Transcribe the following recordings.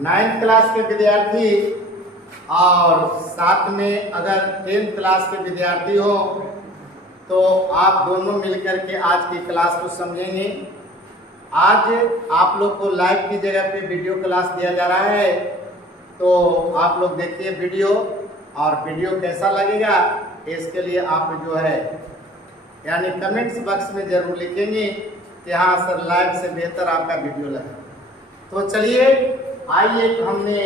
9th class के विद्यार्थी और साथ में अगर 10th क्लास के विद्यार्थी हो तो आप दोनों मिलकर के आज की क्लास को समझेंगे। आज आप लोग को लाइव की जगह पे वीडियो क्लास दिया जा रहा है, तो आप लोग देखिए वीडियो, और वीडियो कैसा लगेगा इसके लिए आप जो है यानी कमेंट्स बॉक्स में जरूर लिखेंगे कि हाँ सर लाइव से बेहतर आपका वीडियो लगा। तो चलिए आइए, हमने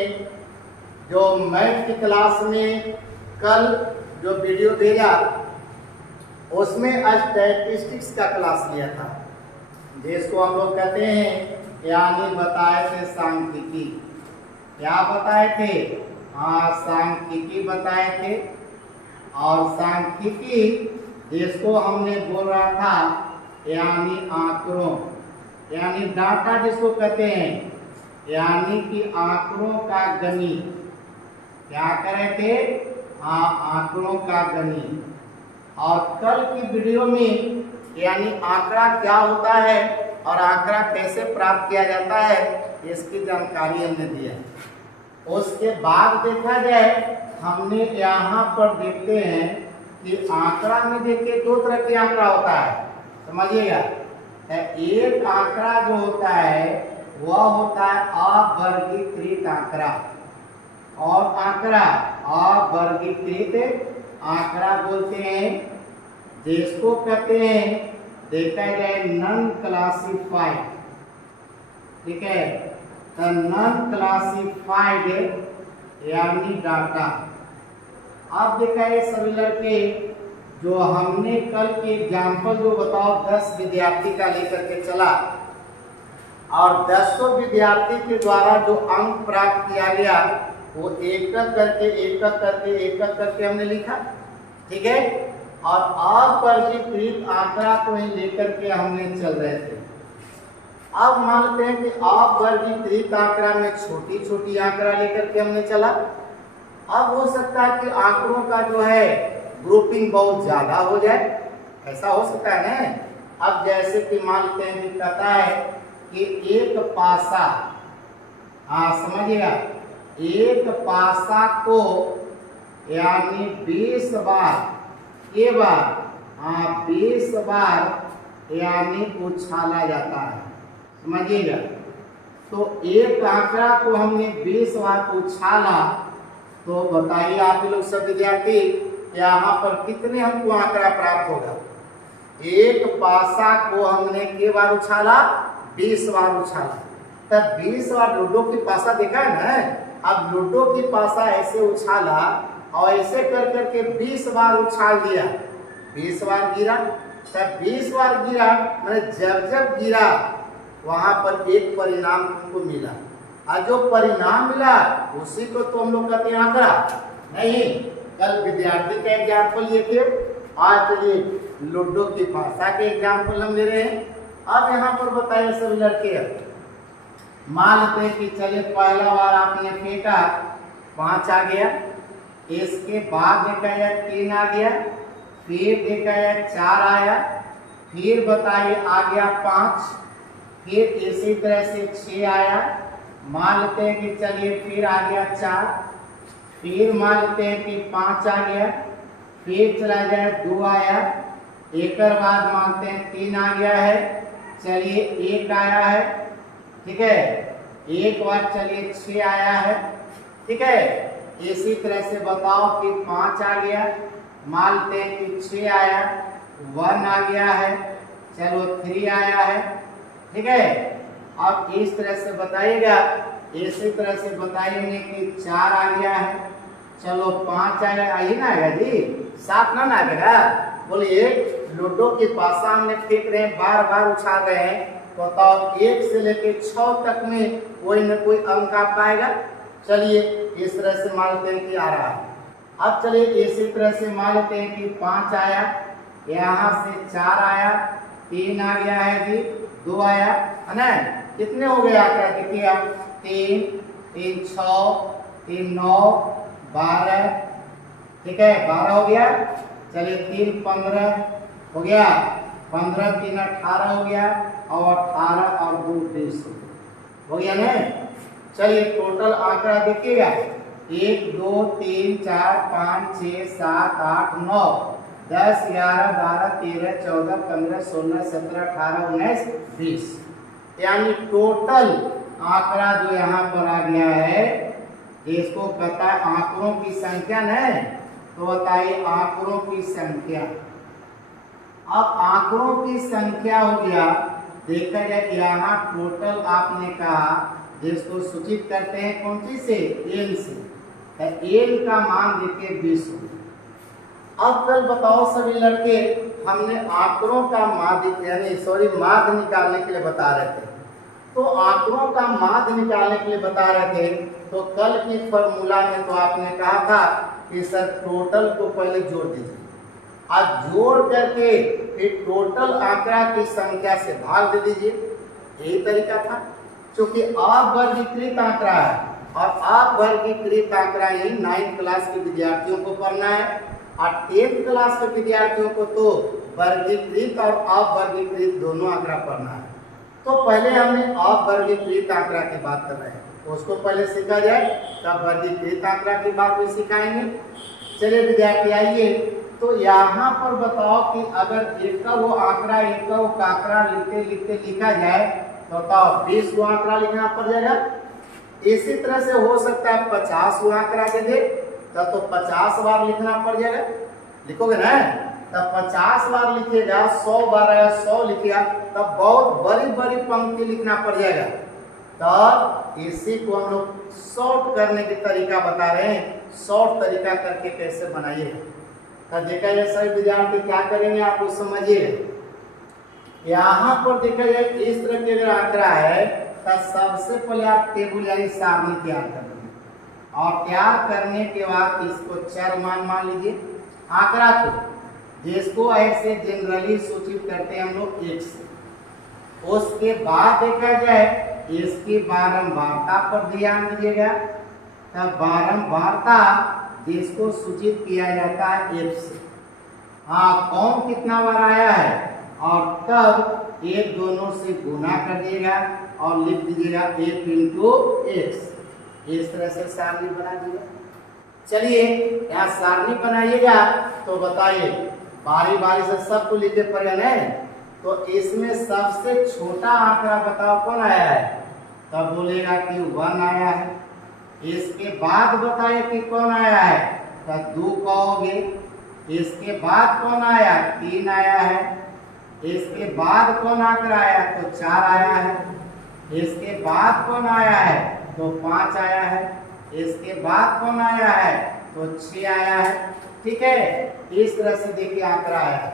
जो मैथ की क्लास में कल जो वीडियो भेजा उसमें स्टैटिस्टिक्स का क्लास लिया था, जिसको हम लोग कहते हैं यानी बताए थे सांख्यिकी। क्या बताए थे? हाँ, सांख्यिकी बताए थे। और सांख्यिकी जिसको हमने बोल रहा था यानी आंकड़ों, यानी डाटा जिसको कहते हैं, यानी कि आंकड़ों का गणित। क्या करे थे? हाँ, आंकड़ों का गणित। और कल की वीडियो में यानी आंकड़ा क्या होता है और आंकड़ा कैसे प्राप्त किया जाता है इसकी जानकारी हमने दिया। उसके बाद देखा जाए, हमने यहाँ पर देखते हैं कि आंकड़ा में देखिए दो तरह के आंकड़ा होता है, समझिएगा। एक आंकड़ा जो होता है वह होता है अवर्गीकृत आंकड़ा, और आंकड़ा अवर्गीकृत आंकड़ा बोलते हैं, जिसको कहते हैं देखा जाए नॉन क्लासिफाइड। ठीक है, तो नॉन क्लासिफाइड यानी डाटा। अब देखा है सभी लड़के, जो हमने कल के एग्जाम्पल जो बताओ 10 विद्यार्थी का लेकर के चला, और 10 विद्यार्थी के द्वारा जो अंक प्राप्त किया गया वो एक एक करके हमने लिखा। ठीक है, और अपरिचित आंकड़ा को ही लेकर के हमने चल रहे थे। अब मानते हैं कि अपरिचित आंकड़ा में छोटी छोटी आंकड़ा लेकर के हमने चला। अब हो सकता है कि आंकड़ों का जो है ग्रुपिंग बहुत ज्यादा हो जाए, ऐसा हो सकता है ना। अब जैसे कि मानते हैं कि कहता है कि एक पासा, हाँ समझिएगा, एक पासा को यानी 20 बार, ये बार, हाँ 20 बार यानी उछाला जाता है, समझिएगा। तो एक आंकड़ा को हमने 20 बार उछाला, तो बताइए आप लोग सब विद्यार्थी यहाँ पर कितने हमको आंकड़ा प्राप्त होगा। एक पासा को हमने के बार उछाला, 20 बार उछाला, तब 20 बार लूडो की पासा देखा है ना। अब लूडो की पासा ऐसे उछाला और ऐसे कर करके 20 बार उछाल दिया, 20 बार गिरा, तब 20 बार गिरा, मैंने जब जब गिरा वहां पर एक परिणाम तुमको मिला, और जो परिणाम मिला उसी को तो हम लोग कहते हैं आंकड़ा। नहीं, कल विद्यार्थी का एग्जाम्पल ये थे, आज चलिए लूडो की पासा के एग्जाम्पल हम ले रहे हैं। अब यहाँ पर बताइए सब लड़के, मान लेते हैं कि चलिए पहला बार आपने फेंका 5 आ गया, इसके बाद देखा जाए 3 आ गया, फिर देखा जाए 4 आया, फिर बताइए आ गया 5, फिर इसी तरह से 6 आया, मान लेते हैं कि चलिए फिर आ गया 4, फिर मान लेते हैं कि 5 आ गया, फिर चला जाए 2 आया, एक बाद मानते हैं 3 आ गया है, चलिए 1 आया है। ठीक है, एक बार चलिए 6 आया है। ठीक है, इसी तरह से बताओ कि 5 आ गया, मानते हैं कि 6 आया, 1 आ गया है, चलो 3 आया है। ठीक है, अब इस तरह से बताइएगा, इसी तरह से बताएंगे कि 4 आ गया है, चलो 5 आया, आई ना आएगा जी, 7 ना आएगा। बोलिए लूडो की पासा हमने फेंक रहे हैं, बार बार उछाल रहे हैं, बताओ 1 से लेके 6 तक में कोई न कोई अंक आ पाएगा। चलिए इस तरह से मान लेते हैं कि आ रहा है। अब चलिए इसी तरह से मान लेते हैं कि 5 आया, यहाँ से 4 आया, 3 आ गया है जी, 2 आया है ना। कितने हो गए आंकड़ा देखिए आप, 3 3 6 3 9 12। ठीक है, 12 हो गया। चलिए 3 15 हो गया, 15 3 18 हो गया, और 18 और 2 20 हो गया ना। चलिए टोटल आंकड़ा देखिएगा 1 2 3 4 5 6 7 8 9 10 11 12 13 14 15 16 17 18 19 20 यानी टोटल आंकड़ा जो यहाँ पर आ गया है इसको कहता है आंकड़ों की संख्या नहीं। तो बताइए आंकड़ों की संख्या। अब आंकड़ों की संख्या हो गया, देखा जाए यहाँ टोटल आपने कहा जिसको सूचित करते हैं कौन सी से एन से, एन का मान देखिए 20। अब कल बताओ सभी लड़के हमने आंकड़ों का माध्य यानी माध्य निकालने के लिए बता रहे थे। तो आंकड़ों का माध्य निकालने के लिए बता रहे थे तो कल की फॉर्मूला में तो आपने कहा था कि सर टोटल को पहले जोड़ दीजिए, आज जोड़ करके फिर टोटल आंकड़ा की संख्या से भाग दे दीजिए। यही तरीका था, क्योंकि अवर्गीकृत आंकड़ा है और अवर्गीकृत आंकड़ा ही 9th क्लास के विद्यार्थियों को पढ़ना है और 10th क्लास के विद्यार्थियों को तो वर्गीकृत और अवर्गीकृत दोनों आंकड़ा पढ़ना है। तो पहले हमने अवर्गीकृत आंकड़ा की बात कर रहे हैं, उसको पहले सीखा जाए तब वर्गीकृत आंकड़ा की बात भी सिखाएंगे। चलिए विद्यार्थी आइए, तो यहाँ पर बताओ कि अगर एक वो आंकड़ा एक आंकड़ा लिखते लिखते लिखा जाए तो बताओ 20 गो आंकड़ा लिखना पड़ जाएगा। इसी तरह से हो सकता है 50 गो आंकड़ा दे दे तो 50 बार लिखना पड़ जाएगा। लिखोगे ना तब 50 बार लिखिएगा, 100 बार आया 100 लिखिएगा, तब बहुत बड़ी बड़ी पंक्ति लिखना पड़ जाएगा। तब इसी को हम लोग शॉर्ट करने की तरीका बता रहे हैं, शॉर्ट तरीका करके कैसे बनाइए। तब देखा जाए सभी विद्यार्थी क्या करेंगे आप लोग समझिए। यहाँ पर देखा जाए इस तरह के अगर आंकड़ा है तो सबसे पहले आप टेबल यानी सारणी तैयार कर लीजिए और तैयार करने के बाद इसको चर मान लीजिए आंकड़ा को, जिसको ऐसे जनरली सूचित करते हैं हम लोग 1 से। उसके बाद देखा जाए इसकी बारंबारता पर ध्यान दीजिएगा, तब बारंबारता जिसको सूचित किया जाता है f से। हाँ कौन कितना बार आया है और तब एक दोनों से गुना कर दिएगा और लिख दीजिएगा 1 × x। इस तरह से सारणी बना दीजिएगा। चलिए यहाँ सारणी बनाइएगा तो बताइए बारी बारी से सबको लिखते पड़ेगा नहीं। तो इसमें सबसे छोटा आंकड़ा बताओ कौन आया है, तब बोलेगा कि 1 आया है। इसके बाद बताइए कि कौन आया है, तब 2 कहोगे। इसके बाद कौन आया, 3 आया है। इसके बाद कौन आंकड़ा आया, तो 4 आया है। इसके बाद कौन आया है, तो 5 आया है। इसके बाद कौन आया है, तो 6 आया है। ठीक है, इस तरह से देखिए आंकड़ा आया है।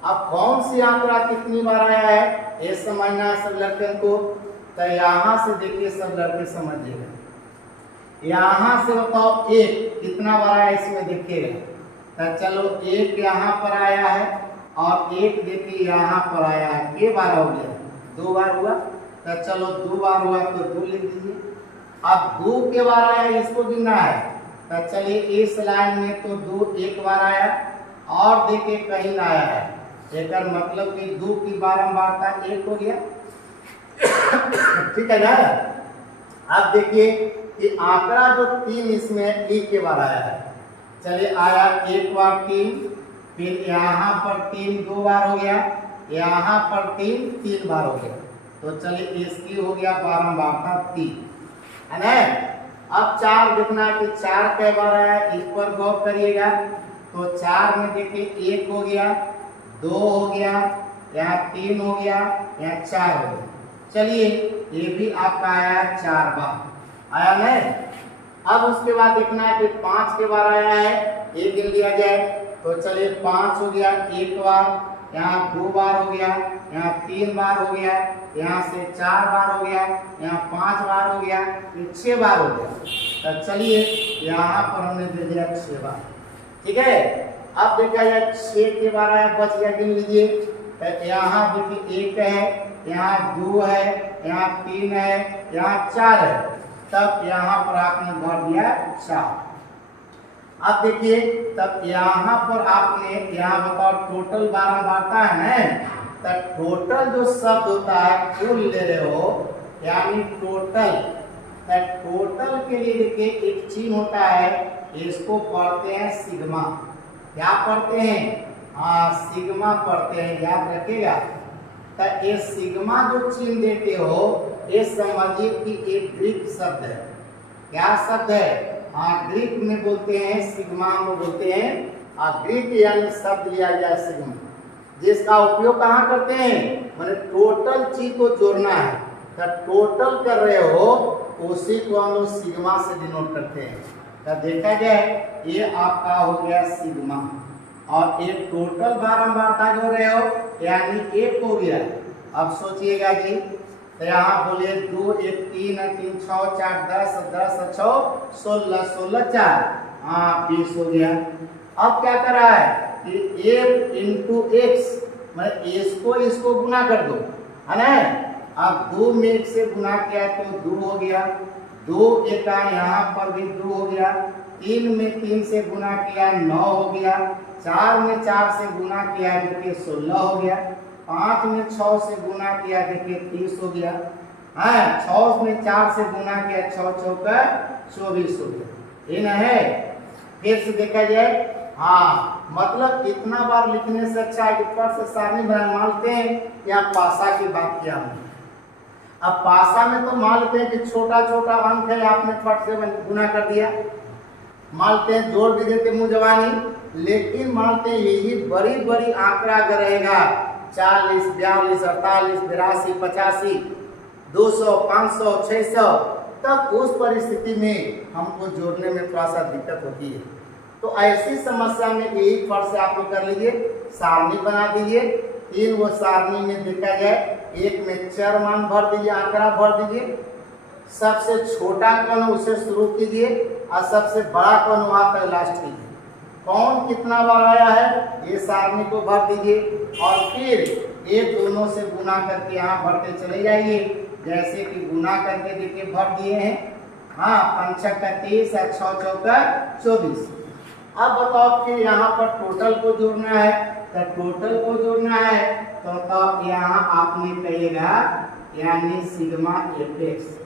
अब कौन सी आंकड़ा कितनी बार आया है ये समझना है सब लड़के को। तो यहाँ से देखिए सब लड़के समझिएगा, यहाँ से बताओ 1 कितना बार आया इसमें देखिएगा। तो चलो 1 यहाँ पर आया है और 1 देखिए यहाँ पर आया है, के बार हो गया, 2 बार हुआ। तो चलो 2 बार हुआ तो 2 लिख दीजिए। अब 2 के बार आया इसको गिनना है, तो चलिए इस लाइन में तो 2 एक बार आया और देखिए कहीं ना आया है, एक मतलब कि 2 की बारंबारता 1 हो गया। ठीक है ना। अब देखिए कि आंकड़ा जो 3 इसमें 1 के बार आया है। चलिए आया 1 बार 3, फिर यहाँ पर 3 2 बार हो गया, यहाँ पर 3 बार हो गया। तो चलिए इसकी हो गया बारंबारता 3 है ना। अब 4 देखना है कि 4 कै बार आया, इस पर गौर करिएगा। तो 4 में देखिए 1 हो गया, 2 हो गया, यहाँ 3 हो गया, यहाँ 4 हो गया। चलिए ये भी आपका आया 4 बार आया नहीं। अब उसके बाद देखना है कि 5 के बार आया है, एक गिन लिया जाए। तो चलिए 5 हो गया 1 बार, यहाँ 2 बार हो गया, यहाँ 3 बार हो गया, यहाँ से 4 बार हो गया, यहाँ 5 बार हो गया, फिर 6 बार हो गया। तो चलिए यहाँ पर हमने दे दिया 6 बार। ठीक है, अब देखा जाए 6 के बार आया, बच गया, गिन लीजिए। तो यहाँ देखिए 1 है, यहाँ 2 है, यहाँ 3 है, यहाँ 4 है, तब यहाँ पर आपने भर दिया 4। अब देखिए तब यहाँ पर आपने यहाँ बताओ टोटल बारंबारता है ना। तो टोटल जो शब्द होता है कुल ले रहे हो, यानी टोटल तो टोटल के लिए देखिए एक चिन्ह होता है, इसको पढ़ते हैं सिग्मा। क्या पढ़ते हैं? हाँ, सिग्मा पढ़ते हैं, याद रखिएगा। तो ये सिग्मा जो चिन्ह देते हो, ये समझिए कि एक ग्रीक शब्द है। क्या शब्द है? हाँ, ग्रीक में बोलते हैं सिग्मा, हम बोलते हैं ग्रीक यानी शब्द लिया गया सिग्मा, जिसका उपयोग कहाँ करते हैं? माने टोटल चीज को जोड़ना है, तो टोटल कर रहे हो उसी को हम लोग सिग्मा से डिनोट करते हैं। तो देखा जाए ये आपका हो गया सिग्मा, और ये टोटल बारंबारता जो रहे हो यानी एक हो गया। अब सोचिएगा जी, तो यहाँ बोलिए 2 1 3 3 6 4 10 10 6 16 16 4, हाँ 20 हो गया। अब क्या कर रहा है कि 1 इंटू एक्स, मतलब इसको गुना कर दो, है ना। अब 2 में 1 से गुना किया तो 2 हो गया, 2 एका यहाँ पर भी 2 हो गया, 3 में 3 से गुना किया 9 हो गया, 4 में 4 से गुना किया देखिए 16 हो गया, 5 में 6 से गुना किया देखिए 30 हो गया, हाँ 6 में 4 से गुना किया 6 चौका 24 हो गया। ये ना है। फिर से देखा जाए, हाँ मतलब इतना बार लिखने से अच्छा है कि फट से सारणी बना। मानते हैं यहाँ पासा की बात किया हमने, अब पासा में तो मानते हैं कि छोटा छोटा अंक है, आपने फट से गुना कर दिया, मानते हैं जोड़ भी देते मुंह जवानी, लेकिन मानते हैं यही बड़ी बड़ी आंकड़ा अगर रहेगा 40 42 48 82 85 200 500 600, तब उस परिस्थिति में हमको जोड़ने में थोड़ा सा दिक्कत होती है। तो ऐसी समस्या में यही फट से आप लोग कर लीजिए, सारणी बना दीजिए। 3 वो सारणी में देखा जाए, एक में चर मान भर दीजिए, आंकड़ा भर दीजिए, सबसे छोटा कौन उसे शुरू कीजिए और सबसे बड़ा कौन वहां तक लास्ट कीजिए। कौन कितना बार आया है ये सारणी को भर दीजिए, और फिर ये दोनों से गुना करके यहाँ भरते चले जाइए। जैसे कि गुना करके देखिए भर दिए हैं, हाँ 5 का 30 और 6 चौका 24। अब बताओ कि यहाँ पर टोटल को जोड़ना है, तो टोटल को जोड़ना है तो तब यहाँ आपने कहिएगा यानी सिग्मा एफएक्स।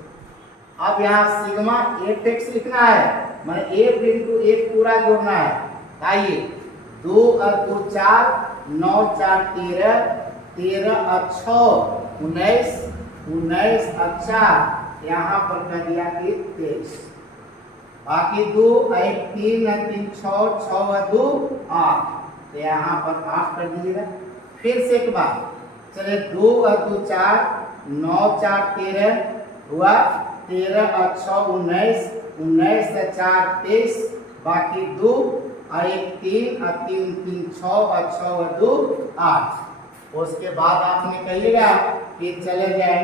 अब यहाँ सिग्मा एफएक्स लिखना है, मैं 1 इंटू 1 पूरा जोड़ना है। आइए 2 और 2 4 9 4 13 13 और 6 19 19 और 4 यहाँ पर कर दिया कि 23, बाकी 2 1 3 3 6 6 और 2 8, तो यहाँ पर 8 कर दीजिएगा। फिर से एक बार चले 2 और 2 4 9 4 13 हुआ, 13 और 6 19 19 और 4 23, बाकी 2 और 1 3 और 3 3 6 और 6 और 2 8। उसके बाद आपने कहिएगा कि चले जाए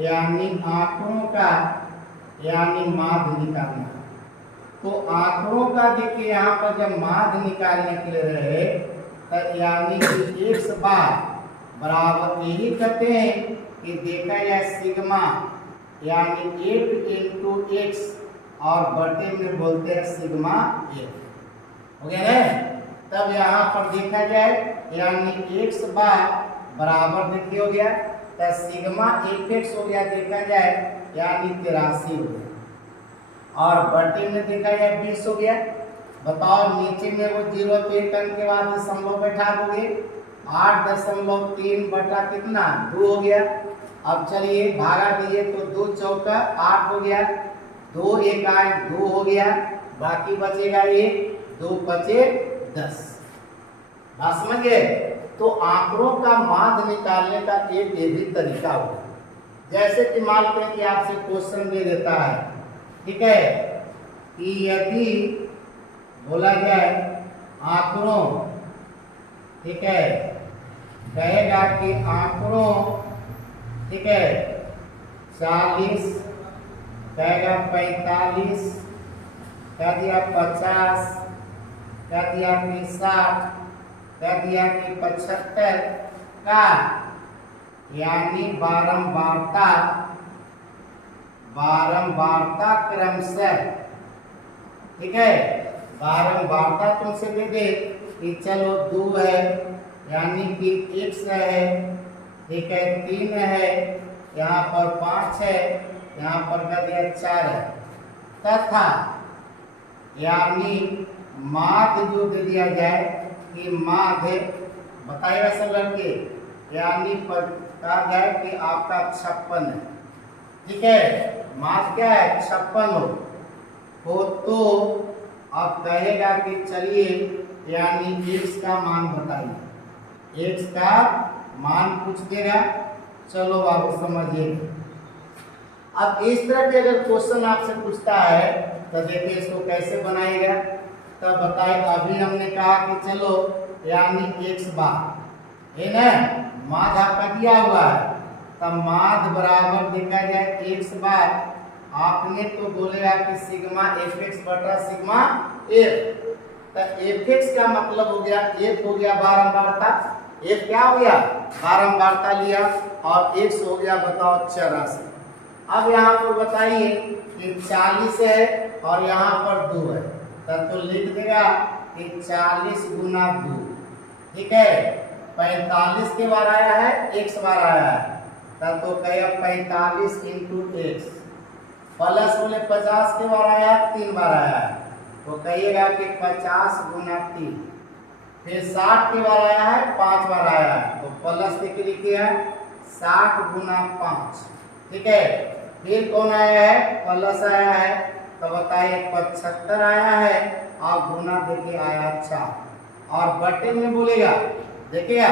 यानी आंकड़ों का यानी माध्य निकालना। तो आंकड़ों का देखिए यहाँ पर जब माध्य निकालने के लिए रहे तो यानी कि एक्स बार बराबर यही कहते हैं कि देखा जाए सिग्मा यानी 8 इंटू एक्स और बटे में बोलते हैं सिग्मा एफ, हो गया ना। तब यहाँ पर देखा जाए यानी एक्स बार बराबर देखिए हो गया, तो सिग्मा एफ एक्स हो गया देखा जाए यानी 83 हो गया, और बटे में देखा जाए 20 हो गया। बताओ नीचे में वो 0 पे टन के बाद दशमलव बैठा दोगे, 8.3 बटा कितना 2 हो गया। अब चलिए भागा दिए तो 2 चौका 8 हो गया, 2 1 8 2 हो गया, बाकी बचेगा 1 2 बचे 10। बात समझ गए। तो आंकड़ों का माध्य निकालने का एक ये भी तरीका होगा, जैसे कि मान लेते हैं कि आपसे क्वेश्चन दे देता है, ठीक है, कि यदि बोला जाए आंकड़ों, ठीक है, कहेगा कि आंकड़ों, ठीक है 40, कहेगा 45, कह दिया 50, कह दिया कि 60, कह दिया कि 75 का यानी बारंबारता क्रमशः, ठीक है, बारंबारता तुमसे दे दे कि चलो 2 है यानी कि x है, ठीक है 3 है, यहाँ पर 5 है, यहाँ पर कर दिया 4 है, तथा यानी माध्य जो दे दिया जाए कि माध्य बताइएगा सब लड़के, यानी कहा जाए कि आपका 56 है, ठीक है, माध्य क्या है 56 हो तो अब कहेगा कि चलिए यानी x का मान बताइए, x का मान पूछ देगा। चलो बाबू समझिए, अब इस तरह के अगर क्वेश्चन आपसे पूछता है तो देखिए इसको कैसे बनाएगा। तब बताइए, अभी हमने कहा कि चलो यानी x बार है ना, माध्य आपका दिया हुआ है, तब माध्य बराबर देखा जाए x बार, आपने तो बोलेगा कि सिग्मा fx बटा सिग्मा f, तो fx का मतलब हो गया f हो गया बारंबारता, f क्या हो गया बारंबारता लिया, और x हो गया बताओ 84। अब यहाँ पर बताइए कि 40 है और यहाँ पर 2 है, तब तो लिख देगा कि 40 गुना 2, ठीक है, 45 के बार आया है, x बार आया है, तब तो कहेगा 45 इंटू x, प्लस बोले 50 के बार आया 3 बार आया है, तो कहिएगा कि 50 गुना 3, फिर 60 के बार आया है 5 बार आया है, तो प्लस के लिखे है 60 गुना 5, ठीक है, फिर कौन आया है प्लस आया है, तो बताइए 75 आया है, और गुना देखिए आया 4, और बटे में बोलेगा देखिएगा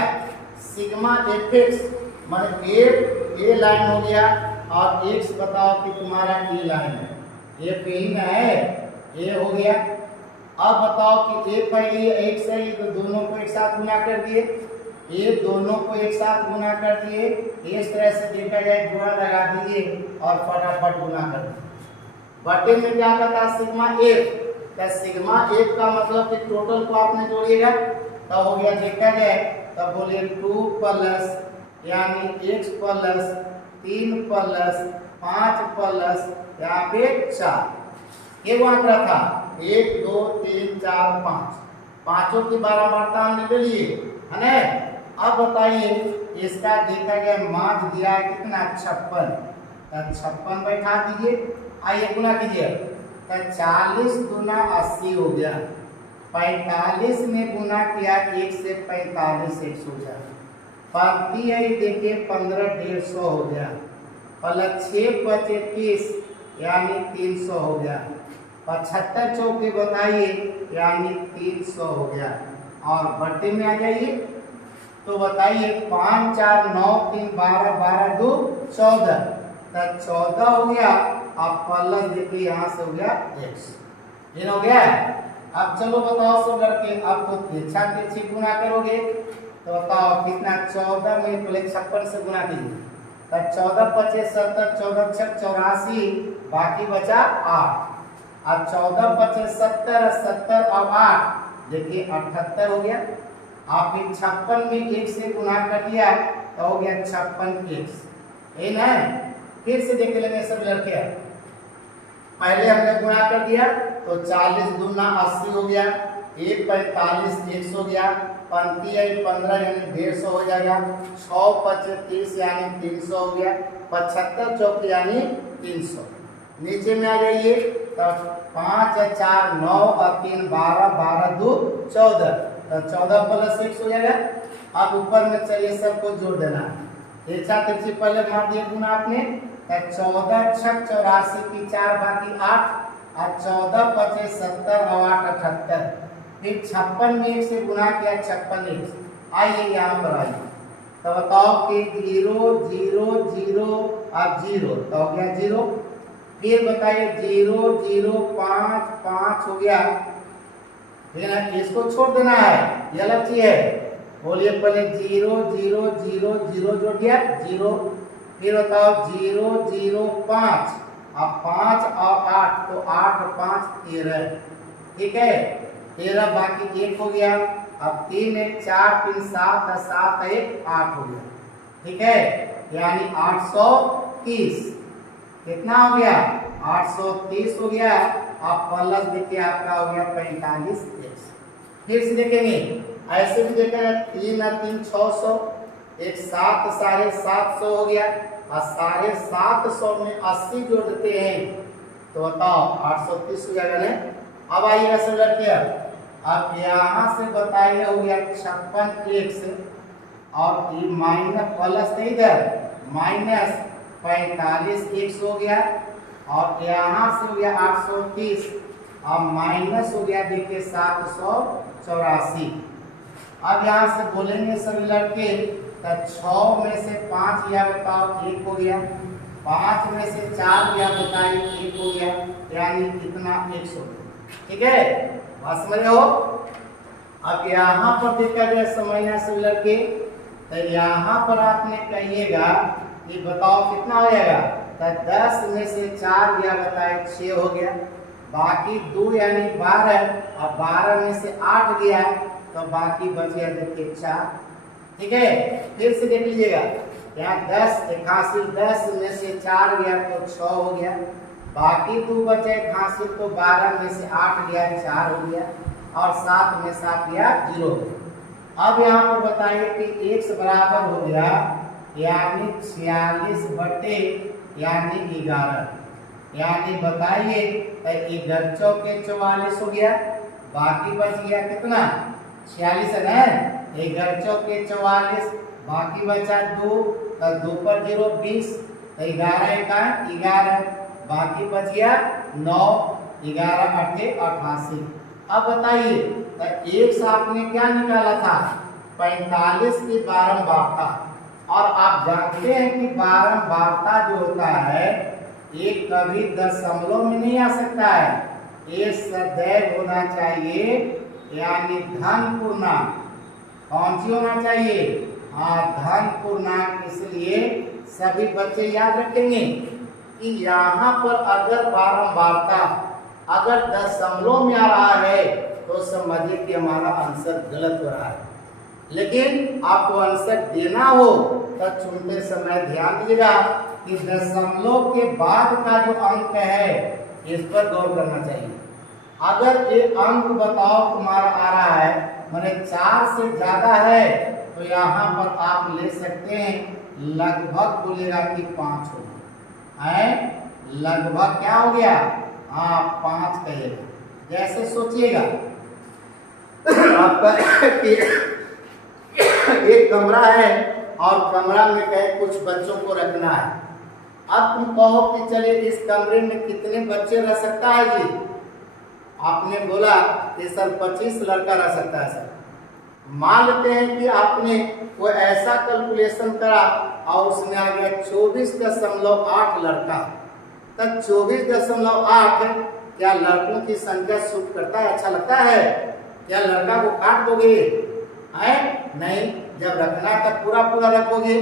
सिग्मा fx मतलब ए लाइन हो गया, और x बताओ कि तुम्हारा ए लाइन है, ये यही में है, ए हो गया। अब बताओ कि ए पहले x है, तो दोनों को एक साथ गुना कर दिए, ये दोनों को एक साथ गुना कर दिए, इस तरह से देखा जाए गुणा लगा दीजिए और फटाफट गुना कर दीजिए। बटे में क्या कहता है सिग्मा एक, तो सिग्मा एक का मतलब कि टोटल को आपने जोड़िएगा, तब हो गया देखा जाए, तब बोलिए 2 प्लस यानी x प्लस 3 प्लस 5 प्लस यहाँ पे 4, ये वहां पर था 1 2 3 4 5, पांचों की बारंबारता हमने ले लिए है ना। अब बताइए इसका देखा गया माध्य दिया है कितना 56, 56 बैठा दीजिए, आइए गुना कीजिए, तो 40 गुना 80 हो गया, 45 में गुना किया 1 से 45 1 हो गया, बनती है देखिए 15 150 हो गया, प्लस 6 बचे 30 यानी 300 हो गया, 75 चौके बताइए यानी 300 हो गया, और बटे में आ जाइए तो बताइए 5 4 9 3 12 12 2 14, तो 14 हो गया, अब प्लस देखिए यहाँ से हो गया x, ये हो गया। अब चलो बताओ सब लड़के, अब तो तिरछा तिरछी गुना करोगे, तो बताओ कितना 14 में पहले 56 से गुना कीजिए, तो 14 पचे 70, 14 छक 84, बाकी बचा 8, अब 14 पचे 70, 70 और 8 देखिए 78 हो गया, आप 56 में 1 से गुना कर दिया तो हो गया 56x, ये ना। फिर से देख लेंगे सब लड़के, पहले हमने गुना कर दिया तो 40 दूना 80 हो गया, 1 45 100 हो गया, 35 15 यानी 150 हो जाएगा, 6 25 30 यानी 300 हो गया, 75 चौक यानी 300। नीचे में आ जाइए तो 5 4 9 और 3 12 12 2 14, तो 14 प्लस 6 हो जाएगा। अब ऊपर में चलिए सबको जोड़ देना है, तिरछा तिरछी पहले मार दिया गुना आपने, तो 14 छक 84 की 4 बाकी 8, और 14 पचे 70 और 8 78, फिर 56 में 1 से गुना किया 56x। आइए यहाँ पर आइए, तो बताओ कि 0 0 0 और 0 तो हो गया 0, फिर बताइए 0 0 5 5 हो गया, ठीक है, इसको छोड़ देना है, ये अलग चीज है, बोलिए पहले 0 0 0 0 जोड़ दिया 0, फिर बताओ 0 0 5, अब 5 और 8 तो 8 और 5 13, ठीक है, 13 बाकी 1 हो गया, अब 3 1 4 3 7 7 1 8 हो गया, ठीक है, यानी 830, कितना हो गया 830 हो गया। आप प्लस देखिए आपका हो गया 45x। फिर से देखेंगे ऐसे भी देखेंगे 3 3 600, एक 7 750 हो गया, और 750 में 80 जोड़ देते हैं तो बताओ 830 हो जाएगा ना। अब आइएगा सब लड़के, अब यहाँ से बताइए हो गया 56x और ये माइनस प्लस नहीं इधर माइनस 45x हो गया और यहाँ से हो गया 830 और माइनस हो गया देखिए 784। अब यहाँ से बोलेंगे सभी लड़के तो 6 में से 5 या बताओ 1 हो गया, 5 में से 4 या बताइए 1 हो गया, यानी कितना 100। ठीक है, बात समझ हो। अब यहाँ पर देखा जाए समझना सभी लड़के, तो यहाँ पर आपने कहिएगा कि बताओ कितना हो जाएगा, तो 10 में से 4 या बताए 6 हो गया, बाकी 2 यानी 12 और 12 में से 8 गया तो बाकी बच गया देखिए 4। ठीक है, फिर से देख लीजिएगा यहाँ 10 में से 4 गया तो 6 हो गया, बाकी 2 बचे खांसी तो 12 में से 8 गया 4 हो गया और 7 में 7 गया 0 हो गया। अब यहाँ पर बताइए कि x बराबर हो गया यानी 46 बटे यानी 11, यानी बताइए 11 चौके 44 हो गया, बाकी बच गया कितना 46 है ना, 11 चौके 44 बाकी बचा 2 तो 2 पर 0 20 तो 11 एका 11 बाकी बच गया 9 11 अट्ठे 88। अब बताइए तो x आपने क्या निकाला था 45 की बारंबारता, और आप जानते हैं कि बारंबारता जो होता है ये कभी दशमलव में नहीं आ सकता है, ये सदैव होना चाहिए यानी धन पूर्णांक। कौन सी होना चाहिए, हाँ धन पूर्णांक। इसलिए सभी बच्चे याद रखेंगे कि यहाँ पर अगर बारंबारता अगर दशमलव में आ रहा है तो समझिए कि हमारा आंसर गलत हो रहा है, लेकिन आपको आंसर देना हो तो चुनते समय ध्यान दीजिएगा कि दशमलव के बाद का जो अंक है इस पर गौर करना चाहिए। अगर ये अंक बताओ तुम्हारा आ रहा है माने 4 से ज्यादा है तो यहाँ पर आप ले सकते हैं लगभग बोलेगा कि 5 हो गया, लगभग क्या हो गया, हाँ 5 कहेगा। जैसे सोचिएगा आपका एक कमरा है और कमरा में कहे कुछ बच्चों को रखना है, अब तुम कहो कि चलिए इस कमरे में कितने बच्चे रह सकता है जी, आपने बोला कि सर 25 लड़का रह सकता है सर। मान लेते हैं कि आपने कोई ऐसा कैलकुलेशन करा और उसमें आ गया 24.8 लड़का, तब 24.8 क्या लड़कों की संख्या सूट करता है, अच्छा लगता है क्या, लड़का को काट दोगे है नहीं, जब रखना है तब पूरा पूरा रखोगे।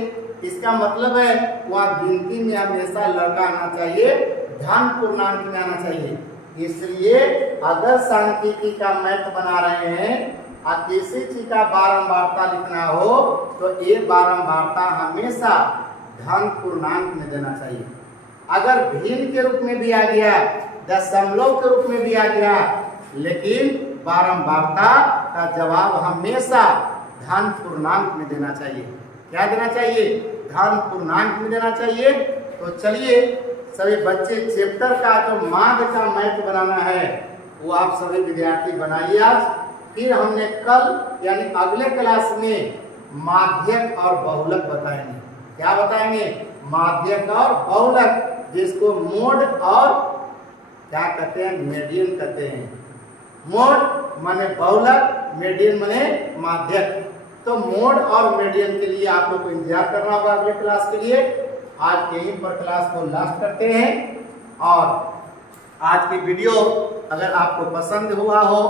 इसका मतलब है वहाँ गिनती में हमेशा लड़का आना चाहिए, धन पूर्णांक में आना चाहिए। इसलिए अगर सांख्यिकी का मैथ बना रहे हैं और किसी चीज का बारंबारता लिखना हो तो ये बारंबारता हमेशा धन पूर्णांक में देना चाहिए। अगर भिन्न के रूप में भी आ गया, दशमलव के रूप में भी आ गया, लेकिन बारंबारता का जवाब हमेशा धन पूर्णांक में देना चाहिए। क्या देना चाहिए, धन पूर्णांक में देना चाहिए। तो चलिए सभी बच्चे चैप्टर का जो माध्य का मैथ बनाना है वो आप सभी विद्यार्थी बनाइए आज। फिर हमने कल यानी अगले क्लास में माध्यक और बहुलक बताएंगे। क्या बताएंगे, माध्यक और बहुलक, जिसको मोड और क्या कहते हैं, मीडियन कहते हैं। मोड माने बहुलक, मीडियन माने माध्यक। तो मोड और मीडियन के लिए आप लोग को इंतजार करना होगा अगले क्लास के लिए। आज यहीं पर क्लास को लास्ट करते हैं, और आज की वीडियो अगर आपको पसंद हुआ हो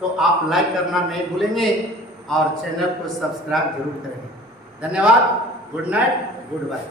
तो आप लाइक करना नहीं भूलेंगे और चैनल को सब्सक्राइब जरूर करेंगे। धन्यवाद, गुड नाइट, गुड बाय।